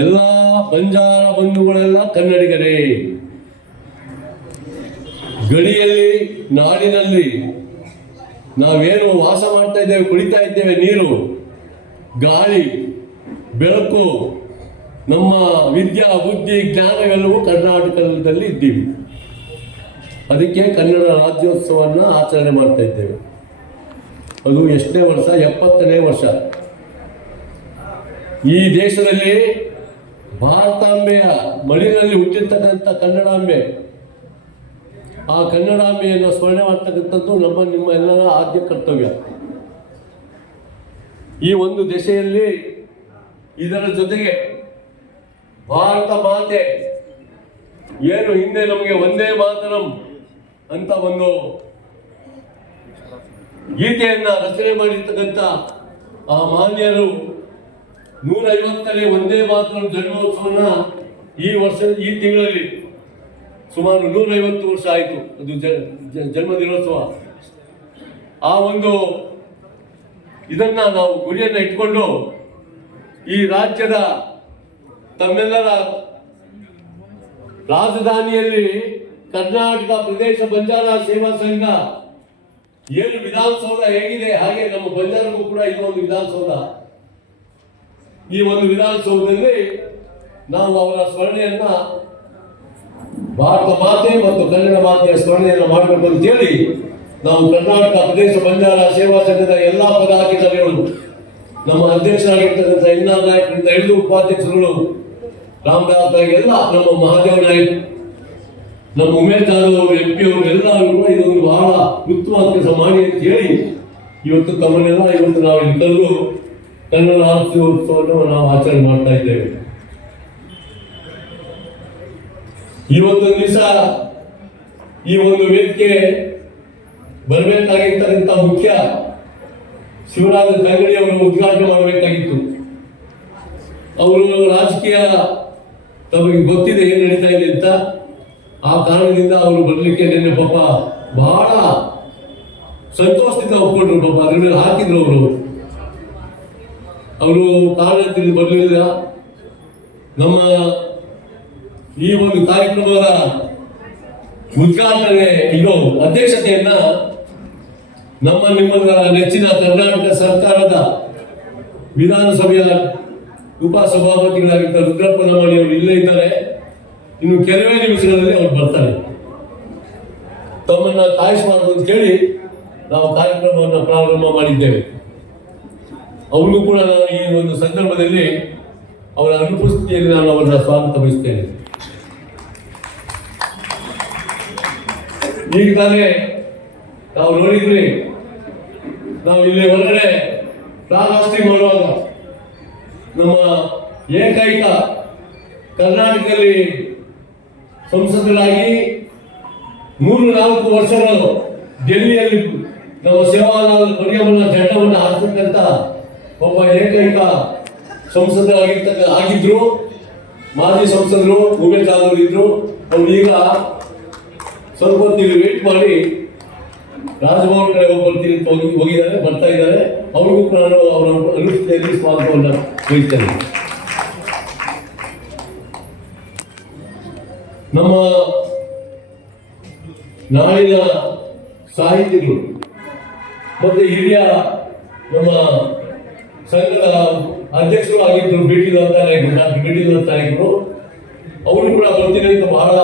ಎಲ್ಲ ಬಂಜಾರ ಬಂಧುಗಳೆಲ್ಲ ಕನ್ನಡಿಗರೇ. ಗಡಿಯಲ್ಲಿ, ನಾಡಿನಲ್ಲಿ ನಾವೇನು ವಾಸ ಮಾಡ್ತಾ ಇದ್ದೇವೆ, ಕುಡಿತಾ ಇದ್ದೇವೆ, ನೀರು, ಗಾಳಿ, ಬೆಳಕು, ನಮ್ಮ ವಿದ್ಯಾ, ಬುದ್ಧಿ, ಜ್ಞಾನವೆಲ್ಲವೂ ಕರ್ನಾಟಕದಲ್ಲಿ ಇದ್ದೀವಿ. ಅದಕ್ಕೆ ಕನ್ನಡ ರಾಜ್ಯೋತ್ಸವವನ್ನು ಆಚರಣೆ ಮಾಡ್ತಾ ಇದ್ದೇವೆ. ಅದು ಎಷ್ಟನೇ ವರ್ಷ? 70ನೇ ವರ್ಷ. ಈ ದೇಶದಲ್ಲಿ ಭಾರತಾಂಬೆಯ ಮಡಿನಲ್ಲಿ ಹುಟ್ಟಿರ್ತಕ್ಕಂಥ ಕನ್ನಡಾಂಬೆ, ಆ ಕನ್ನಡಾಂಬೆಯನ್ನು ಸ್ಮರಣೆ ಮಾಡ್ತಕ್ಕಂಥದ್ದು ನಿಮ್ಮ ಎಲ್ಲರ ಆದ್ಯ ಕರ್ತವ್ಯ. ಈ ಒಂದು ದೆಸೆಯಲ್ಲಿ ಇದರ ಜೊತೆಗೆ ಭಾರತ ಮಾತೆ ಏನು ಹಿಂದೆ ನಮಗೆ ವಂದೇ ಮಾತರಂ ಅಂತ ಒಂದು ಗೀತೆಯನ್ನ ರಚನೆ ಮಾಡಿರ್ತಕ್ಕಂಥ ಆ ಮಾನ್ಯರು 150ನೇ ವಂದೇ ಮಾತರಂ ಜನ್ಮೋತ್ಸವನ ಈ ತಿಂಗಳಲ್ಲಿ ಸುಮಾರು 150 ವರ್ಷ ಆಯಿತು. ಅದು ಜನ್ಮ ದಿನೋತ್ಸವ. ಆ ಒಂದು ಇದನ್ನ ನಾವು ಗುರಿಯನ್ನು ಇಟ್ಕೊಂಡು ಈ ರಾಜ್ಯದ ತಮ್ಮೆಲ್ಲರ ರಾಜಧಾನಿಯಲ್ಲಿ ಕರ್ನಾಟಕ ಪ್ರದೇಶ ಬಂಜಾರ ಸೇವಾ ಸಂಘ ಏನು ವಿಧಾನಸೌಧ ಹೇಗಿದೆ, ಹಾಗೆ ನಮ್ಮ ಬಂಜಾರಕ್ಕೂ ಕೂಡ ಇದೊಂದು ವಿಧಾನಸೌಧ. ಈ ಒಂದು ವಿಧಾನಸೌಧದಲ್ಲಿ ನಾವು ಅವರ ಸ್ಮರಣೆಯನ್ನ, ಭಾರತ ಮಾತೆ ಮತ್ತು ಕನ್ನಡ ಮಾತೆಯ ಸ್ಮರಣೆಯನ್ನು ಮಾಡಬೇಕು ಅಂತೇಳಿ ನಾವು ಕರ್ನಾಟಕ ಪ್ರದೇಶ ಬಂಜಾರ ಸೇವಾ ಸಂಘದ ಎಲ್ಲ ಪದಾಧಿಕಾರಿಗಳು, ನಮ್ಮ ಅಧ್ಯಕ್ಷರಾಗಿರ್ತಕ್ಕಂಥ ಎನ್.ಆರ್. ನಾಯಕರಿಂದ ಹಿಡಿದು ಉಪಾಧ್ಯಕ್ಷರುಗಳು, ರಾಮದಾಸ್ ನಾಯಕ್, ಎಲ್ಲ ನಮ್ಮ ಮಹಾದೇವ ನಾಯಕ್, ನಮ್ಮ ಉಮೇಶ್ ಜಾಧವ್ ಅವರು, MP ಅವರು, ಎಲ್ಲರೂ ಕೂಡ ಇದೊಂದು ಬಹಳ ಉತ್ತಮವಾದ ಕೆಲಸ ಮಾಡಿ ಅಂತ ಹೇಳಿ ಇವತ್ತು ತಮ್ಮನ್ನೆಲ್ಲ ಇವತ್ತು ನಾವು ಇಲ್ಲಿ ಕರೆದು ಕನ್ನಡ ರಾಜ್ಯೋತ್ಸವವನ್ನು ನಾವು ಆಚರಣೆ ಮಾಡ್ತಾ ಇದ್ದೇವೆ. ಇವತ್ತೊಂದು ದಿವಸ ಈ ಒಂದು ವೇದಿಕೆ ಬರಬೇಕಾಗಿರ್ತಕ್ಕಂಥ ಮುಖ್ಯ ಶಿವರಾಜ ತಂಗಡಿ ಅವರು ಉದ್ಘಾಟನೆ ಮಾಡಬೇಕಾಗಿತ್ತು. ಅವರು ರಾಜಕೀಯ ತಮಗೆ ಗೊತ್ತಿದೆ ಏನು ನಡೀತಾ ಇದೆ ಅಂತ, ಆ ಕಾರಣದಿಂದ ಅವರು ಬರಲಿಕ್ಕೆ ನಿನ್ನೆ ಪಾಪ ಬಹಳ ಸಂತೋಷದಿಂದ ಒಪ್ಕೊಂಡ್ರು. ಪಾಪ ಅದ್ರ ಮೇಲೆ ಹಾಕಿದ್ರು ಅವರು ಕಾರಣ ಬರಲಿಲ್ಲ. ನಮ್ಮ ಈ ಒಂದು ಕಾರ್ಯಕ್ರಮದ ಉದ್ಘಾಟನೆ ಇದು ಅಧ್ಯಕ್ಷತೆಯನ್ನ ನಿಮ್ಮನ್ನ ನೆಚ್ಚಿನ ಕರ್ನಾಟಕ ಸರ್ಕಾರದ ವಿಧಾನಸಭೆಯ ಉಪಸಭಾಪತಿಗಳಾಗಿದ್ದ ರುದ್ರಪ್ಪ ನಮ್ಮಣಿ ಅವರು ಇಲ್ಲೇ ಇದ್ದಾರೆ. ಇನ್ನು ಕೆಲವೇ ನಿಮಿಷಗಳಲ್ಲಿ ಅವ್ರು ಬರ್ತಾರೆ. ತಮ್ಮನ್ನ ಕಾಯಿಸಬಾರದು ಅಂತ ಹೇಳಿ ನಾವು ಕಾರ್ಯಕ್ರಮವನ್ನು ಪ್ರಾರಂಭ ಮಾಡಿದ್ದೇವೆ. ಅವ್ರಿಗೂ ಕೂಡ ನಾನು ಈ ಒಂದು ಸಂದರ್ಭದಲ್ಲಿ ಅವರ ಅನುಪಸ್ಥಿತಿಯಲ್ಲಿ ನಾನು ಅವರ ಸ್ವಾಗತ ಬಯಸ್ತೇನೆ. ಈಗ ತಾನೇ ನಾವು ನೋಡಿದ್ರಿ, ನಾವು ಇಲ್ಲಿ ಹೊರಗಡೆ ಪ್ರಾಣಾಸ್ತಿ ಮಾಡುವಾಗ ನಮ್ಮ ಏಕೈಕ ಕರ್ನಾಟಕದಲ್ಲಿ ಸಂಸದರಾಗಿ 3-4 ವರ್ಷಗಳು ಡೆಲ್ಲಿಯಲ್ಲಿ ನಮ್ಮ ಸೇವಾಲಾಲ್ ಪರ್ಯಾವರಣ ಚಟ್ಟವನ್ನು ಹಾಕತಕ್ಕಂಥ ಒಬ್ಬ ಏಕೈಕ ಆಗಿದ್ರು. ಮಾಜಿ ಸಂಸದರು ಉಮೇಶ್ ಜಾಧವ್ ಇದ್ರು. ಅವ್ರು ಈಗ ಸ್ವಲ್ಪ ಹೊತ್ತಿಗೆ ವೇಟ್ ಮಾಡಿ ರಾಜಭವನ ಕಡೆ ಬರ್ತೀನಿ ಅಂತ ಹೋಗಿದ್ದಾರೆ, ಬರ್ತಾ ಇದ್ದಾರೆ. ಅವ್ರಿಗೂ ನಾನು ಅವರ ಅನುಷ್ಠೆಯಲ್ಲಿ ಸ್ವಾಗತವನ್ನು ವಹಿಸ್ತೇನೆ. ನಮ್ಮ ನಾಡಿನ ಸಾಹಿತಿಗಳು ಮತ್ತೆ ಹಿರಿಯ ನಮ್ಮ ಸಂಘದ ಅಧ್ಯಕ್ಷರು ಆಗಿದ್ದರು ಬಿಟಿನಾಥ್ ನಾಯಕರು, ಅವರು ಕೂಡ ಬರ್ತೀನಿ ಅಂತ ಬಹಳ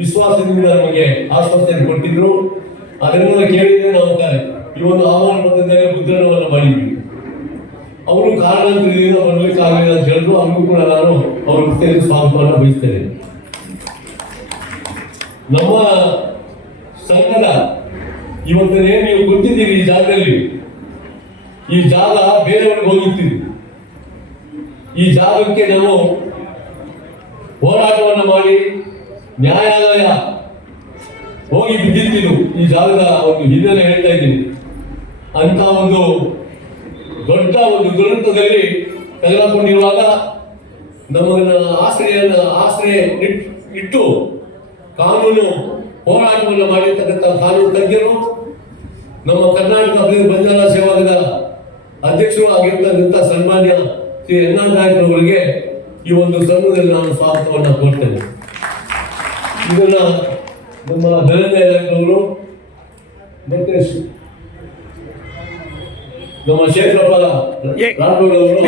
ವಿಶ್ವಾಸದಿಂದ ನಮಗೆ ಆಶ್ವಾಸನೆ ಕೊಟ್ಟಿದ್ರು. ಅದನ್ನೆಲ್ಲ ಕೇಳಿದ್ರೆ ನಾವು ಈ ಒಂದು ಆಹ್ವಾನ ಪತ್ರದಲ್ಲಿ ಮುದ್ರಣವನ್ನು ಮಾಡಿದ್ವಿ. ಅವರು ಕಾರಣಾಂತರದಿಂದ ಬರಲಿಕ್ಕಾಗಲಿಲ್ಲ ಅಂತ ಹೇಳಿದ್ರು. ಅವ್ರಿಗೂ ಕೂಡ ನಾನು ಅವ್ರ ಜೊತೆಯಲ್ಲಿ ಸ್ವಾಗತವನ್ನು ಬಯಸ್ತೇನೆ. ನಮ್ಮ ಸಂಘದ ಇವತ್ತನೇ ನೀವು ಗೊತ್ತಿದ್ದೀರಿ, ಈ ಜಾಗದಲ್ಲಿ ಈ ಜಾಗ ಬೇರೆಯವ್ರಿಗೆ ಹೋಗಿರ್ತೀವಿ. ಈ ಜಾಗಕ್ಕೆ ನಾವು ಹೋರಾಟವನ್ನು ಮಾಡಿ ನ್ಯಾಯಾಲಯ ಹೋಗಿ ಬಿದ್ದಿದ್ದು. ಈ ಜಾಗದ ಒಂದು ಹಿನ್ನೆಲೆ ಹೇಳ್ತಾ ಇದ್ದೀನಿ. ಅಂತ ಒಂದು ದೊಡ್ಡ ಒಂದು ದುರಂತದಲ್ಲಿ ತೆಗೆದುಕೊಂಡಿರುವಾಗ ನಮ್ಮನ್ನ ಆಶ್ರಯ ಇಟ್ಟು ಕಾನೂನು ಹೋರಾಟವನ್ನು ಮಾಡಿರ್ತಕ್ಕಂಥ ಕಾನೂನು ತಜ್ಞರು, ನಮ್ಮ ಕರ್ನಾಟಕ ಬಂಜಾರ ಸೇವಾದ ಅಧ್ಯಕ್ಷರು ಆಗಿರ್ತಕ್ಕಂಥ ಸನ್ಮಾನ್ಯ ಶ್ರೀ ಎನ್.ಆರ್. ನಾಯಕ್ ಅವರಿಗೆ ಈ ಒಂದು ಸಂಘದಲ್ಲಿ ನಾನು ಸ್ವಾಗತವನ್ನು ಕೋರ್ತೇನೆ. ಇದನ್ನ ನಮ್ಮ ಧನಂಜಯ ಅವರು ಮತ್ತೆ ನಮ್ಮ ಶೇಖರಪ್ಪ ರಾಠೋಡ್ ಅವರು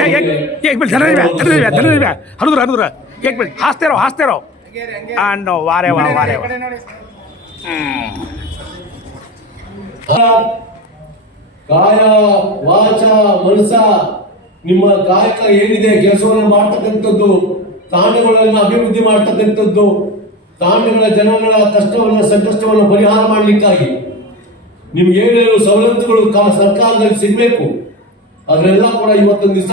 ಹಾಸ್ತೆ रहो and वारे वाह ಕಾಯ ವಾಚ ಮನಸ ನಿಮ್ಮ ಕಾಯಕ ಏನಿದೆ ಕೆಲಸವನ್ನು ಮಾಡ್ತಕ್ಕಂಥದ್ದು, ತಾಂಡಗಳನ್ನು ಅಭಿವೃದ್ಧಿ ಮಾಡ್ತಕ್ಕಂಥದ್ದು, ತಾಂಡಗಳ ಜನಗಳ ಕಷ್ಟವನ್ನು ಸಂಕಷ್ಟವನ್ನು ಪರಿಹಾರ ಮಾಡಲಿಕ್ಕಾಗಿ ನಿಮ್ಗೆ ಏನೇನು ಸವಲತ್ತುಗಳು ಸರ್ಕಾರದಲ್ಲಿ ಸಿಗಬೇಕು ಅದನ್ನೆಲ್ಲ ಕೂಡ ಇವತ್ತೊಂದು ದಿವಸ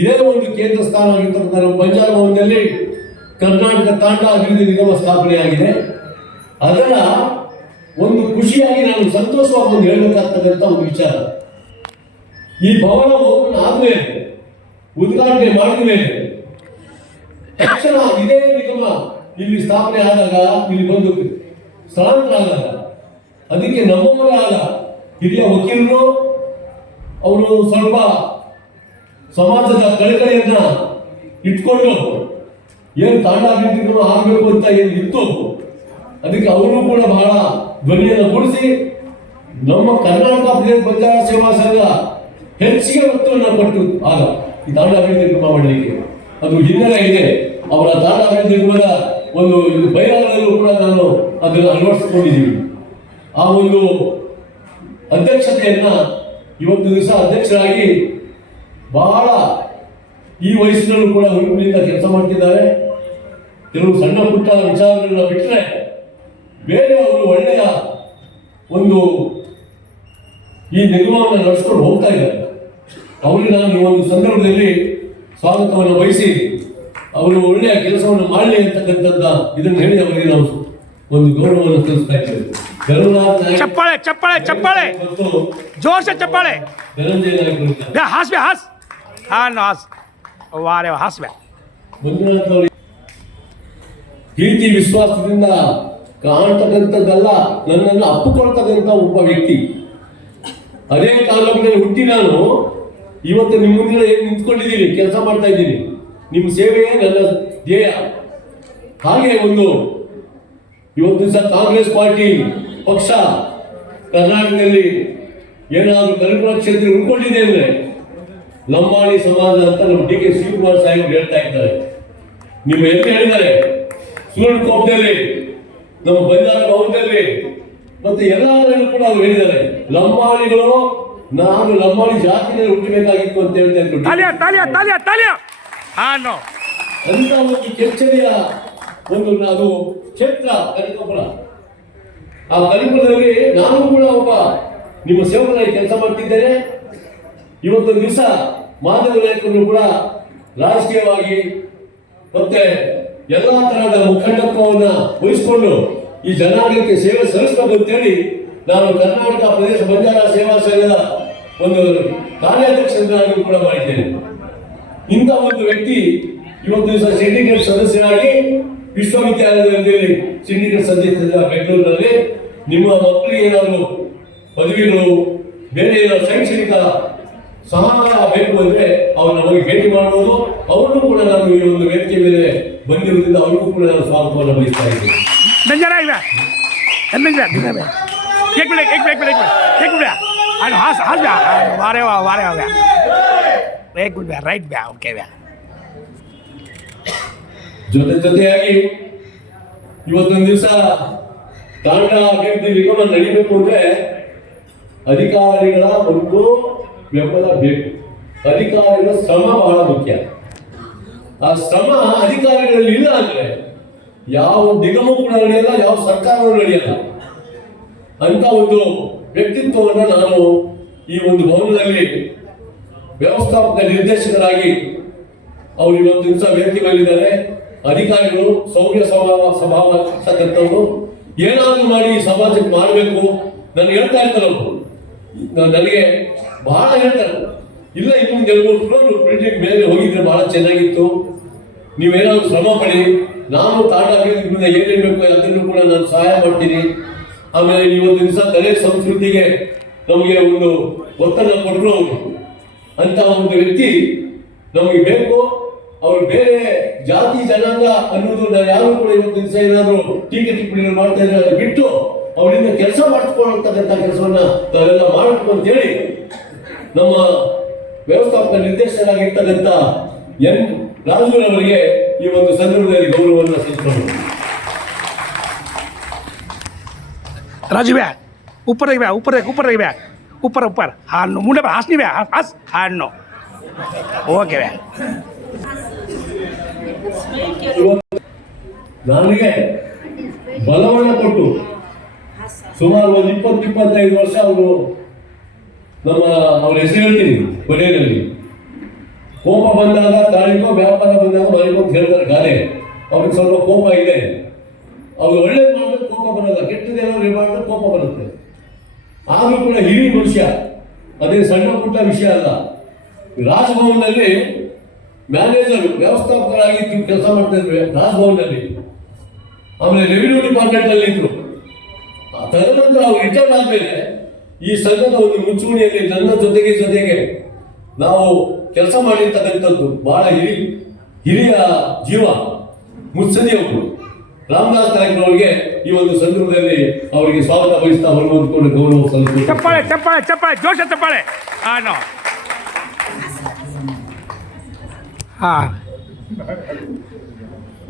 ಇದೇ ಒಂದು ಕೇಂದ್ರ ಸ್ಥಾನ ಆಗಿರ್ತಕ್ಕಂಥ ನಮ್ಮ ಬಂಜಾರ ಭವನದಲ್ಲಿ ಕರ್ನಾಟಕ ತಾಂಡ ಅಭಿವೃದ್ಧಿ ನಿಗಮ ಸ್ಥಾಪನೆಯಾಗಿದೆ. ಅದರ ಒಂದು ಖುಷಿಯಾಗಿ ನಾನು ಸಂತೋಷವಾಗಿ ಒಂದು ಹೇಳಬೇಕಾಗ್ತಕ್ಕಂಥ ಒಂದು ವಿಚಾರ, ಈ ಭವನ ಓಪನ್ ಆದ್ಮೇಲೆ ಉದ್ಘಾಟನೆ ಮಾಡಿದ ಮೇಲೆ ತಕ್ಷಣ ಇದೇ ನಿಗಮ ಇಲ್ಲಿ ಸ್ಥಾಪನೆ ಆದಾಗ ಇಲ್ಲಿ ಬಂದು ಸ್ಥಳಾಂತರ ಆದಾಗ ಅದಕ್ಕೆ ನಮ್ಮವರೇ ಆದ ಹಿರಿಯ ವಕೀಲರು ಅವರು ಸ್ವಲ್ಪ ಸಮಾಜದ ಕಳಕಳಿಯನ್ನ ಇಟ್ಕೊಂಡು ಏನು ತಾಂಡ ಅಭಿವೃದ್ಧಿ ಆಗಬೇಕು ಅಂತ ಏನು ಇತ್ತು ಅದಕ್ಕೆ ಅವರು ಕೂಡ ಬಹಳ ಧ್ವನಿಯನ್ನು ಕೂಡಿಸಿ ನಮ್ಮ ಕರ್ನಾಟಕ ಪ್ರದೇಶ ಬಂಜಾರ ಸೇವಾ ಸಂಘ ಹೆಚ್ಚಿಗೆ ಒತ್ತನ್ನು ಕೊಟ್ಟು ಆಗ ಈ ತಾಂಡ ಅಭಿವೃದ್ಧಿ ಕ್ರಮ ಮಾಡಲಿಕ್ಕೆ ಅದು ಹಿನ್ನೆಲೆ ಇದೆ. ಅವರ ತಾಂಡ ಅಭಿವೃದ್ಧಿ ಕ್ರಮದ ಒಂದು ಬೈರಾಗದಲ್ಲೂ ಕೂಡ ನಾನು ಅದನ್ನು ಅಳವಡಿಸಿಕೊಂಡಿದ್ದೀವಿ. ಆ ಒಂದು ಅಧ್ಯಕ್ಷತೆಯನ್ನ ಇವತ್ತು ದಿವಸ ಅಧ್ಯಕ್ಷರಾಗಿ ಬಹಳ ಈ ವಯಸ್ಸಿನಲ್ಲೂ ಕೂಡ ಹುರುಪಿನಿಂದ ಕೆಲಸ ಮಾಡ್ತಿದ್ದಾರೆ. ಕೆಲವು ಸಣ್ಣ ಪುಟ್ಟ ವಿಚಾರಗಳನ್ನ ಬಿಟ್ಟರೆ ಬೇರೆ ಅವರು ಒಳ್ಳೆಯ ಒಂದು ಈ ನಿಗಮವನ್ನು ನಡೆಸ್ಕೊಂಡು ಹೋಗ್ತಾ ಇದ್ದಾರೆ. ಅವರಿಗೆ ನಾನು ಈ ಒಂದು ಸಂದರ್ಭದಲ್ಲಿ ಸ್ವಾಗತವನ್ನು ಬಯಸಿ ಅವರು ಒಳ್ಳೆಯ ಕೆಲಸವನ್ನು ಮಾಡಲಿ ಅಂತಕ್ಕಂಥದ್ದ ಇದನ್ನು ಹೇಳಿ ಅವರಿಗೆ ನಾವು ಒಂದು ಗೌರವವನ್ನು ಸಲ್ಲಿಸ್ತಾ ಇದ್ದೇವೆ. ಚಪ್ಪಾಳೆ ಚಪ್ಪಾಳೆ ಚಪ್ಪಾಳೆ ಜೋರ್ ಸೆ ಚಪ್ಪಾಳೆ. ಧನಂಜಯ ನಾಯಕರು ಹಾಸ್ಬೆ ಹಾಸ್ ಹಾಸ್ ವಾರೆ ಹಾಸ್ಬೆ ಮಂಜುನಾಥ್ ಅವರು ಪ್ರೀತಿ ವಿಶ್ವಾಸದಿಂದ ಕಾಣ್ತಕ್ಕಂಥದ್ದಲ್ಲ, ನನ್ನನ್ನು ಅಪ್ಪಿಕೊಳ್ತಕ್ಕಂಥ ಒಬ್ಬ ವ್ಯಕ್ತಿ. ಅದೇ ತಾಲೂಕಿನಲ್ಲಿ ಹುಟ್ಟಿ ನಾನು ಇವತ್ತು ನಿಮ್ಮ ಮುಂದಿನ ಏನು ನಿಂತ್ಕೊಂಡಿದ್ದೀನಿ, ಕೆಲಸ ಮಾಡ್ತಾ ಇದ್ದೀನಿ. ನಿಮ್ಮ ಸೇವೆಯೇ ನನ್ನ ಧ್ಯೇಯ. ಹಾಗೆ ಒಂದು ಇವತ್ತು ದಿವಸ ಕಾಂಗ್ರೆಸ್ ಪಾರ್ಟಿ ಪಕ್ಷ ಕರ್ನಾಟಕದಲ್ಲಿ ಏನಾದರೂ ಕಲ್ಪನಾ ಕ್ಷೇತ್ರ ಉಳ್ಕೊಂಡಿದೆ ಅಂದ್ರೆ ಲಂಬಾಣಿ ಸಮಾಜ ಅಂತ ನಮ್ಮ ಡಿ ಕೆ ಶಿವಕುಮಾರ್ ಸಾಹೇಬ್ ಹೇಳ್ತಾ ಇದ್ದಾರೆ. ನೀವು ಎಲ್ಲಿ ಹೇಳಿದ್ದಾರೆ, ಸೂರಣ್ಕೋಪದಲ್ಲಿ, ನಮ್ಮ ಬಂಜಾರ ಭವನದಲ್ಲಿ ಮತ್ತೆ ಎಲ್ಲರೂ ಕೂಡ ಅವರು ಹೇಳಿದ್ದಾರೆ, ಲಂಬಾಣಿಗಳು ನಾನು ಲಂಬಾಣಿ ಜಾತಿನಲ್ಲಿ ಹುಟ್ಟಬೇಕಾಗಿತ್ತು ಅಂತ ಹೇಳ್ತಾ ಇದ್ರು. ಅಂತ ಒಂದು ಕೆಚ್ಚನೆಯ ಒಂದು ಅದು ಕ್ಷೇತ್ರ ಕನಕಪುರ. ಆ ಕನಕಪುರದಲ್ಲಿ ನಾನು ಕೂಡ ಒಬ್ಬ ನಿಮ್ಮ ಸೇವಕನಾಗಿ ಕೆಲಸ ಮಾಡ್ತಿದ್ದೇನೆ. ಇವತ್ತೊಂದು ದಿವಸ ಮಾಧ್ಯಮ ನಾಯಕರು ಕೂಡ ರಾಜಕೀಯವಾಗಿ ಮತ್ತೆ ಎಲ್ಲ ತರಹದ ಮುಖಂಡತ್ವವನ್ನು ವಹಿಸಿಕೊಂಡು ಈ ಜನಾಂಗಕ್ಕೆ ಸೇವೆ ಸಲ್ಲಿಸಬೇಕು ಅಂತೇಳಿ ನಾನು ಕರ್ನಾಟಕ ಪ್ರದೇಶ ಬಂಜಾರ ಸೇವಾ ಸಂಘದ ಒಂದು ಕಾರ್ಯಾಧ್ಯಕ್ಷರಾಗಿ ಕೂಡ ಮಾಡಿದ್ದೇನೆ. ಇಂಥ ಒಂದು ವ್ಯಕ್ತಿ ಇವತ್ತು ದಿವಸ ಸಿಂಡಿಕೇಟ್ ಸದಸ್ಯರಾಗಿ ವಿಶ್ವವಿದ್ಯಾಲಯದಲ್ಲಿ ಸಿಂಡಿಕೇಟ್ ಸದಸ್ಯ ಬೆಂಗಳೂರಿನಲ್ಲಿ ನಿಮ್ಮ ಮಕ್ಕಳಿಗೆ ಏನಾದರೂ ಪದವಿಗಳು ಬೇರೆ ಏನಾದರೂ ಶೈಕ್ಷಣಿಕ ಸಹಾಯ ಬೇಕು ಅಂದ್ರೆ ಅವ್ರು ನಮಗೆ ಭೇಟಿ ಮಾಡಬಹುದು. ಅವ್ರನ್ನೂ ಕೂಡ ನಾನು ಈ ಒಂದು ವೇದಿಕೆ ಮೇಲೆ ಬಂದಿರುವುದರಿಂದ ಅವ್ರಿಗೂ ಕೂಡ ನಾನು ಸ್ವಾಗತವನ್ನು ಬಯಸ್ತಾ ಇದ್ದೀನಿ. ಜೊತೆಯಾಗಿ ಇವತ್ತೊಂದು ದಿವಸ ತಾಂಡ ಅಭಿವೃದ್ಧಿ ನಿಗಮ ನಡೀಬೇಕು ಅಂದ್ರೆ ಅಧಿಕಾರಿಗಳ ಒಂದು ಬೆಂಬಲ ಬೇಕು. ಅಧಿಕಾರಿಗಳ ಶ್ರಮ ಬಹಳ ಮುಖ್ಯ. ಆ ಶ್ರಮ ಅಧಿಕಾರಿಗಳಲ್ಲಿ ಇಲ್ಲ ಅಂದ್ರೆ ಯಾವ ನಿಗಮ ಕೂಡ ನಡೆಯಲ್ಲ, ಯಾವ ಸರ್ಕಾರವೂ ನಡೆಯಲ್ಲ. ಅಂತ ಒಂದು ವ್ಯಕ್ತಿತ್ವವನ್ನು ನಾನು ಈ ಒಂದು ಭವನದಲ್ಲಿ ವ್ಯವಸ್ಥಾಪಕ ನಿರ್ದೇಶಕರಾಗಿ ಅವರು ಇವತ್ತು ದಿವಸ ವೇದಿಕೆ ಮೇಲಿದ್ದಾರೆ. ಅಧಿಕಾರಿಗಳು ಸೌಮ್ಯ ಸ್ವಭಾವ ಇರ್ತಕ್ಕಂಥವ್ರು ಏನಾದರೂ ಮಾಡಿ ಸಮಾಜಕ್ಕೆ ಮಾಡಬೇಕು ನನಗೆ ಹೇಳ್ತಾ ಇರ್ತಾರೆ. ಅವರು ನನಗೆ ಬಹಳ ಹೇಳ್ತಾರೆ, ಇಲ್ಲ ಇನ್ನೊಂದು 2-3 ಫ್ಲೋರ್ ಬಿಲ್ಡಿಂಗ್ ಮೇಲೆ ಹೋಗಿದ್ರೆ ಬಹಳ ಚೆನ್ನಾಗಿತ್ತು, ನೀವೇನಾದ್ರು ಶ್ರಮ ಪಡಿ, ನಾನು ತಾಂಡ ಅಭಿವೃದ್ಧಿಯಿಂದ ಏನೇನು ಬೇಕು ಅದನ್ನು ಕೂಡ ನಾನು ಸಹಾಯ ಮಾಡ್ತೀನಿ. ಆಮೇಲೆ ಇವತ್ತು ದಿವಸ ಕಲೆ ಸಂಸ್ಕೃತಿಗೆ ನಮಗೆ ಒಂದು ಒತ್ತನ್ನು ಕೊಟ್ಟರು ಅಂತ ಒಂದು ವ್ಯಕ್ತಿ ನಮಗೆ ಬೇಕು. ಅವರು ಬೇರೆ ಜಾತಿ ಜನಾಂಗ ಅನ್ನೋದು ಯಾರು ಕೂಡ ಇವತ್ತು ದಿವಸ ಏನಾದ್ರು ಟೀಕೆ ಟಿಪ್ಪಣಿಗಳು ಮಾಡ್ತಾ ಇದ್ದಾರೆ ಬಿಟ್ಟು ಅವರಿಂದ ಕೆಲಸ ಮಾಡಿಸ್ಕೊಳ್ಳತಕ್ಕಂಥ ಕೆಲಸವನ್ನ ತಾವೆಲ್ಲ ಮಾಡಬೇಕು ಅಂತ ಹೇಳಿ ನಮ್ಮ ವ್ಯವಸ್ಥಾಪಕ ನಿರ್ದೇಶಕರಾಗಿರ್ತಕ್ಕಂಥ ಎನ್ ರಾಜುರವರಿಗೆ ಈ ಒಂದು ಸಂದರ್ಭದಲ್ಲಿ ಗೌರವವನ್ನು ಸಲ್ಲಿಸೋಣ. राजू भैया ऊपर देख भैया, ऊपर देख भैया, ऊपर ऊपर। हाँ नो मुंडे पर हंस नहीं भैया, हंस हाँ नो ओके भैया। ನನಗೆ ಬಲವನ್ನು ಕೊಟ್ಟು ಸುಮಾರು ಒಂದು 20-25 ವರ್ಷ ಅವರು ಅವ್ರ ಹೆಸರು ಹೇಳ್ತೀನಿ ಕೊನೆಯಲ್ಲಿ ಕೋಪ ಬಂದಾಗ ತಾಳಿಕೋ ವ್ಯಾಪಾರ ಬಂದಾಗ ಮನೆಗೆ ಅಂತ ಹೇಳ್ತಾರೆ ಗಾಲೆ. ಅವ್ರಿಗೆ ಸ್ವಲ್ಪ ಕೋಪ ಇದೆ, ಅವ್ರು ಒಳ್ಳೇದು ಮಾಡಿದ್ರೆ ಕೋಪ ಬರಲ್ಲ, ಕೆಟ್ಟದೇನಾದ್ರು ಮಾಡಿದ್ರೆ ಕೋಪ ಬರುತ್ತೆ. ಆದ್ರೂ ಕೂಡ ಹಿರಿಯ ಮನುಷ್ಯ, ಅದೇ ಸಣ್ಣ ಪುಟ್ಟ ವಿಷಯ ಅಲ್ಲ. ರಾಜಭವನದಲ್ಲಿ ಮ್ಯಾನೇಜರ್ ವ್ಯವಸ್ಥಾಪಕರಾಗಿ ಕೆಲಸ ಮಾಡ್ತಾ ಇದ್ರು ರಾಜಭವನದಲ್ಲಿ. ಆಮೇಲೆ ರೆವಿನ್ಯೂ ಡಿಪಾರ್ಟ್ಮೆಂಟ್ ಅಲ್ಲಿ ಇದ್ರು. ತದನಂತರ ಅವ್ರು ರಿಟೈರ್ ಆದ್ಮೇಲೆ ಈ ಸಂಘದ ಒಂದು ಮುಂಚೂಣಿಯಲ್ಲಿ ನನ್ನ ಜೊತೆಗೆ ನಾವು ಕೆಲಸ ಮಾಡಿರ್ತಕ್ಕಂಥದ್ದು ಬಹಳ ಹಿರಿಯ ಜೀವ ಮುತ್ಸದಿ ಅವರು ರಾಮದಾಸ್ ನಾಯ್ಕರವರಿಗೆ ಈ ಒಂದು ಸಂದರ್ಭದಲ್ಲಿ ಅವರಿಗೆ ಸ್ವಾಗತ ಬಯಸ್ತಾ ಹೊರಗೊಂಡು ಗೌರವ ಸಲ್ಲಿಸುತ್ತಾರೆ. चप्पल चप्पल चप्पल जोर से चप्पल। हाँ नो हाँ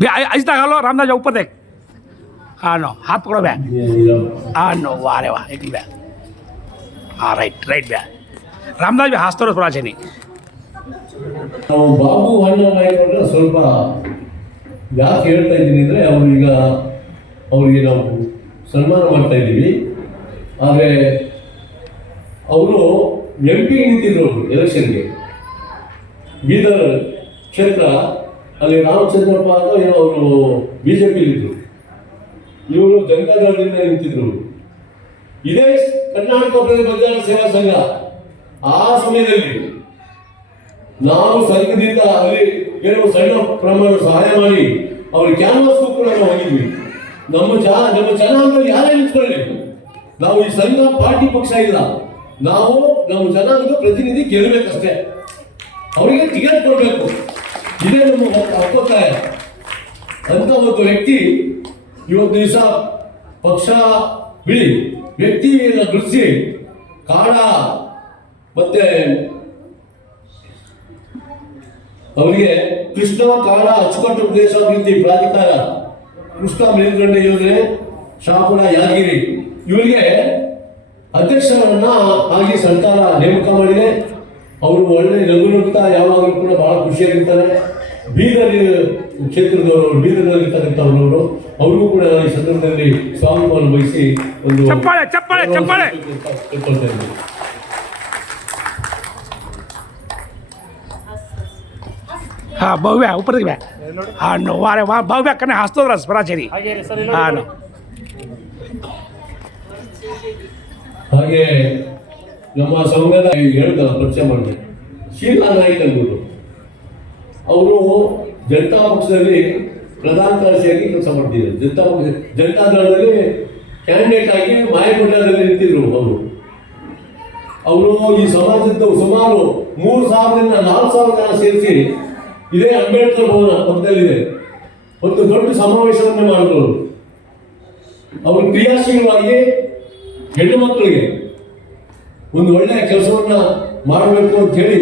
भैया ऐसा खा लो रामदास ऊपर देख। हाँ नो हाथ पकड़ो भैया। हाँ नो वाह रे वाह एक भैया। हाँ राइट राइट भैया रामदास भैया हाथ थोड़ा नहीं ನಾವು ಬಾಬು ಅಣ್ಣ ನಾಯ್ಕರ ಸ್ವಲ್ಪ ಯಾಕೆ ಹೇಳ್ತಾ ಇದ್ದೀನಿ ಅಂದರೆ ಅವರಿಗೆ ನಾವು ಸನ್ಮಾನ ಮಾಡ್ತಾ ಇದ್ದೀವಿ. ಆದರೆ ಅವರು MP ನಿಂತಿದ್ರು ಎಲೆಕ್ಷನ್ಗೆ ಬೀದರ್ ಕ್ಷೇತ್ರ. ಅಲ್ಲಿ ರಾಮಚಂದ್ರಪ್ಪ ಅಂತ ಏನೋ ಅವರು BJP ಇದ್ರು, ಇವರು ಜನತಾದಳದಿಂದ ನಿಂತಿದ್ರು. ಇದೇ ಕರ್ನಾಟಕ ಪ್ರದೇಶ ಬಂಜಾರ ಸೇವಾ ಸಂಘ ಆ ಸಮಯದಲ್ಲಿ ನಾವು ಸಂಘದಿಂದ ಅಲ್ಲಿ ಕೆಲವು ಸಣ್ಣ ಪ್ರಮಾಣ ಸಹಾಯ ಮಾಡಿ ಅವ್ರ ಕ್ಯಾನ್ವಾಸ್ಗೂ ಕೂಡ ನಾವು ಹೋಗಿದ್ವಿ. ನಮ್ಮ ಜನಾಂಗದಲ್ಲಿ ಯಾರೇ ನಿಂತ್ಕೊಳ್ಳಿ, ನಾವು ಈ ಸಂಘ ಪಾರ್ಟಿ ಪಕ್ಷ ಇಲ್ಲ, ನಾವು ನಮ್ಮ ಜನಾಂಗದ ಪ್ರತಿನಿಧಿ ಗೆಲ್ಲಬೇಕಷ್ಟೇ, ಅವರಿಗೆ ಟಿಕೆಟ್ ಕೊಡಬೇಕು, ಇದೇ ನಮ್ಮ ಹಕ್ಕೊತ್ತಾಯ ಅಂತ ಒಂದು ವ್ಯಕ್ತಿ ಇವತ್ತು ದಿವಸ ಪಕ್ಷ ಬಿಡಿ ವ್ಯಕ್ತಿಯನ್ನು ಗುರುತಿಸಿ ಕಾಡ ಮತ್ತೆ ಅವರಿಗೆ ಕೃಷ್ಣ ಕಾಡ ಅಚ್ಚುಕಟ್ಟು ಪ್ರದೇಶಾಭಿವೃದ್ಧಿ ಪ್ರಾಧಿಕಾರ, ಕೃಷ್ಣ ಮೇಲ್ದಂಡೆ ಯೋಜನೆ, ಶಾಪುರ ಯಾದಗಿರಿ ಇವರಿಗೆ ಅಧ್ಯಕ್ಷರನ್ನ ಆಗಿ ಸರ್ಕಾರ ನೇಮಕ ಮಾಡಿದೆ. ಅವರು ಒಳ್ಳೆ ನಗುನುಗ್ತಾ ಯಾವಾಗಲೂ ಕೂಡ ಬಹಳ ಖುಷಿಯಾಗಿರ್ತಾರೆ. ಬೀದರ್ ಕ್ಷೇತ್ರದವರು, ಬೀದರ್ನಲ್ಲಿರ್ತಕ್ಕಂಥವ್ರವರು, ಅವ್ರಿಗೂ ಕೂಡ ಈ ಸಂದರ್ಭದಲ್ಲಿ ಸ್ವಾಗತವನ್ನು ವಹಿಸಿ ಒಂದು ಚಪ್ಪಾಳೆ हाँ बहु भैया ऊपर देख भैया। हाँ नो वाह रे वाह बहु भैया कने हंसतो रस बराचरी। हाँ नो ಹಾಗೆ ನಮ್ಮ ಸಂಘದ ಹೇಳ್ತಾರೆ ಪರಿಚಯ ಮಾಡಿದೆ ಶೀಲಾ ನಾಯ್ಕ ಅಂದ್ಬಿಟ್ಟು. ಅವರು ಜನತಾ ಪಕ್ಷದಲ್ಲಿ ಪ್ರಧಾನ ಕಾರ್ಯದರ್ಶಿಯಾಗಿ ಕೆಲಸ ಮಾಡ್ತಿದ್ದಾರೆ. ಜನತಾದಳದಲ್ಲಿ ಕ್ಯಾಂಡಿಡೇಟ್ ಆಗಿ ಮಾಯಕೊಂಡದಲ್ಲಿ ನಿಂತಿದ್ರು ಅವರು ಈ ಸಮಾಜದ ಸುಮಾರು 3,000ರಿಂದ 4,000 ಜನ ಸೇರಿಸಿ ಇದೇ ಅಂಬೇಡ್ಕರ್ ಭವನ ಪಕ್ಕದಲ್ಲಿದೆ ಒಂದು ದೊಡ್ಡ ಸಮಾವೇಶವನ್ನೇ ಮಾಡಿದ್ರು. ಅವರು ಕ್ರಿಯಾಶೀಲವಾಗಿ ಹೆಣ್ಣು ಮಕ್ಕಳಿಗೆ ಒಂದು ಒಳ್ಳೆಯ ಕೆಲಸವನ್ನ ಮಾಡಬೇಕು ಅಂತ ಹೇಳಿ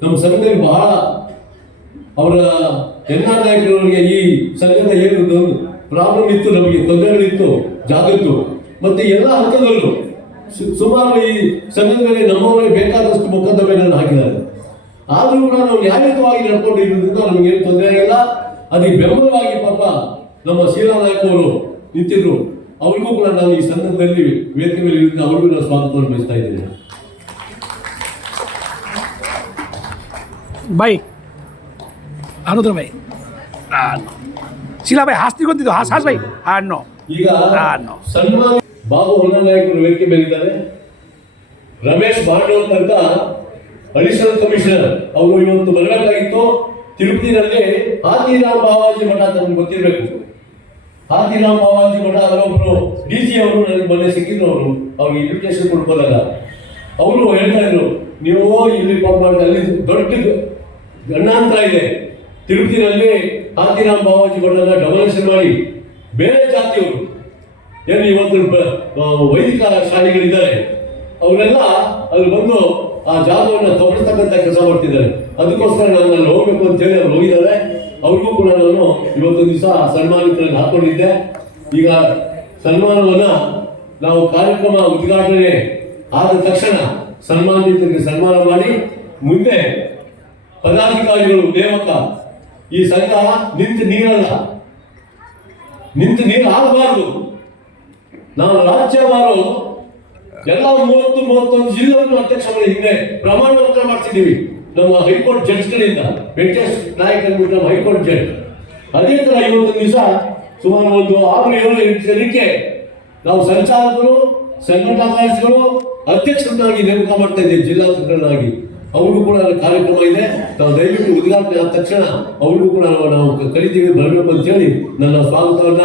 ನಮ್ಮ ಸಂಘದಲ್ಲಿ ಬಹಳ ಅವರ NR ನಾಯಕರವರಿಗೆ ಈ ಸಂಘದ ಏನು ಪ್ರಾಬ್ಲಮ್ ಇತ್ತು, ನಮಗೆ ತೊಂದರೆಗಳಿತ್ತು ಜಾಗತ್ತು, ಮತ್ತೆ ಎಲ್ಲ ಹಂತದಲ್ಲೂ ಸುಮಾರು ಈ ಸಂಘದಲ್ಲಿ ನಮ್ಮವರಿಗೆ ಬೇಕಾದಷ್ಟು ಮೊಕದ್ದಮೆಗಳನ್ನು ಹಾಕಿದ್ದಾರೆ. ಆದರೂ ಕೂಡ ನಾವು ನ್ಯಾಯಯುತವಾಗಿ ನಡ್ಕೊಂಡಿರೋದ್ರಿಂದ ನಮಗೇನು ತೊಂದರೆ ಆಗಿಲ್ಲ. ಅದಕ್ಕೆ ಬೆಂಬಲವಾಗಿ ಪಾಪ ನಮ್ಮ ಶೀಲಾ ನಾಯ್ಕ ಅವರು ನಿಂತಿದ್ರು. ಅವ್ರಿಗೂ ಕೂಡ ನಾನು ಈ ಸಂದರ್ಭದಲ್ಲಿ ವೇದಿಕೆ ಮೇಲೆ ಇருந்து ಅವ್ರಿಗೂ ನಾನು ಸ್ವಾಗತವನ್ನು ಬಯಸ್ತಾ ಇದ್ದೇನೆ. भाई अनुद्र भाई शीला भाई हास्ती ಗೊಂತಿದ್ದು ಹಾಸ್ ಭಾई नो ಈಗ ಸನ್ಮಾನ ಬಾಬು ಹೊನ್ನನಾಯಕರು ವೇದಿಕೆ ಮೇಲಿದ್ದಾರೆ. ರಮೇಶ್ ಬಾಂಡೋತ್ ಅಂತ ಅಡಿಷನಲ್ ಕಮಿಷನರ್ ಅವರು ಇವತ್ತು ಬರಬೇಕಾಗಿತ್ತು. ತಿರುಪತಿನಲ್ಲಿ ಹಾತಿರಾಮ್ ಬಾವಾಜಿ ಮಠ ಅಂತ ನಮ್ಗೆ ಗೊತ್ತಿರಬೇಕು. ಹಾತಿರಾಮ್ ಬಾವಾಜಿ ಮಠ ಅವರೊಬ್ಬರು DC ಅವರು ನನಗೆ ಮೊನ್ನೆ ಸಿಕ್ಕಿದ್ರು. ಅವ್ರಿಗೆ ಇನ್ವಿಟೇಷನ್ ಕೊಡ್ಬೋದಲ್ಲ. ಅವರು ಹೇಳ್ತಾ ಇದ್ರು, ನೀವು ಇಲ್ಲಿ ಪಾಪ ಅಲ್ಲಿ ದೊಡ್ಡ ಗಂಡಾಂತರ ಇದೆ, ತಿರುಪತಿನಲ್ಲಿ ಕಾಂತಿರಾಮ್ ಬಾವಾಜಿ ಭಟ್ರನ್ನ ಡೊಮಿನೇಷನ್ ಮಾಡಿ ಬೇರೆ ಜಾತಿಯವರು ಏನು ಇವತ್ತು ವೈದಿಕ ಶಾಲೆಗಳಿದ್ದಾರೆ ಅವರೆಲ್ಲ ಅಲ್ಲಿ ಬಂದು ಆ ಜಾಗವನ್ನು ಕಬಳಿಸ್ತಕ್ಕಂಥ ಕೆಲಸ ಮಾಡ್ತಿದ್ದಾರೆ. ಅದಕ್ಕೋಸ್ಕರ ನಾನು ಅಲ್ಲಿ ಹೋಗ್ಬೇಕು ಅಂತ ಹೇಳಿ ಅವ್ರು ಹೋಗಿದ್ದಾರೆ. ಅವ್ರಿಗೂ ಕೂಡ ನಾನು ಇವತ್ತೊಂದು ದಿವಸ ಸನ್ಮಾನಿತರಲ್ಲಿ ಹಾಕೊಂಡಿದ್ದೆ. ಈಗ ಸನ್ಮಾನವನ್ನ ನಾವು ಕಾರ್ಯಕ್ರಮ ಉದ್ಘಾಟನೆ ಆದ ತಕ್ಷಣ ಸನ್ಮಾನಿತರಿಗೆ ಸನ್ಮಾನ ಮಾಡಿ ಮುಂದೆ ಪದಾಧಿಕಾರಿಗಳು ನೇಮಕ. ಈ ಸಂಘ ನಿಂತು ನೀರಲ್ಲ, ನಿಂತು ನೀರು ಆಗಬಾರದು. ನಾವು ರಾಜ್ಯವಾರು ಎಲ್ಲ 30-31 ಜಿಲ್ಲೆಯನ್ನು ಅಧ್ಯಕ್ಷರ ಹಿಂದೆ ಪ್ರಮಾಣ ವಚನ ಮಾಡಿಸಿದ್ದೀವಿ ನಮ್ಮ ಹೈಕೋರ್ಟ್ ಜಡ್ಜ್ಗಳಿಂದ. ವೆಂಕಟೇಶ್ ನಾಯಕ್ ಅಂದ್ಬಿಟ್ಟು ನಮ್ಮ ಹೈಕೋರ್ಟ್ ಜಡ್ಜ್. ಅದೇ ತರ ಇವತ್ತು ದಿವಸ ಸುಮಾರು ಒಂದು 6-7 ಜನಕ್ಕೆ ನಾವು ಸಂಚಾಲಕರು, ಸಂಘಟನಾ ಕಾರ್ಯದರ್ಶಿಗಳು, ಅಧ್ಯಕ್ಷರನ್ನಾಗಿ ನೇಮಕ ಮಾಡ್ತಾ ಇದ್ದೇವೆ ಜಿಲ್ಲಾಧಿಕಾರಿಗಳಾಗಿ. ಅವ್ರಿಗೂ ಕೂಡ ಕಾರ್ಯಕ್ರಮ ಇದೆ. ನಾವು ದಯವಿಟ್ಟು ಉದ್ಘಾಟನೆ ಆದ ತಕ್ಷಣ ಅವ್ರಿಗೂ ಕೂಡ ನಾವು ಕರಿತೀವಿ, ಬರಬೇಕು ಅಂತ ಹೇಳಿ ನನ್ನ ಸ್ವಾಗತವನ್ನ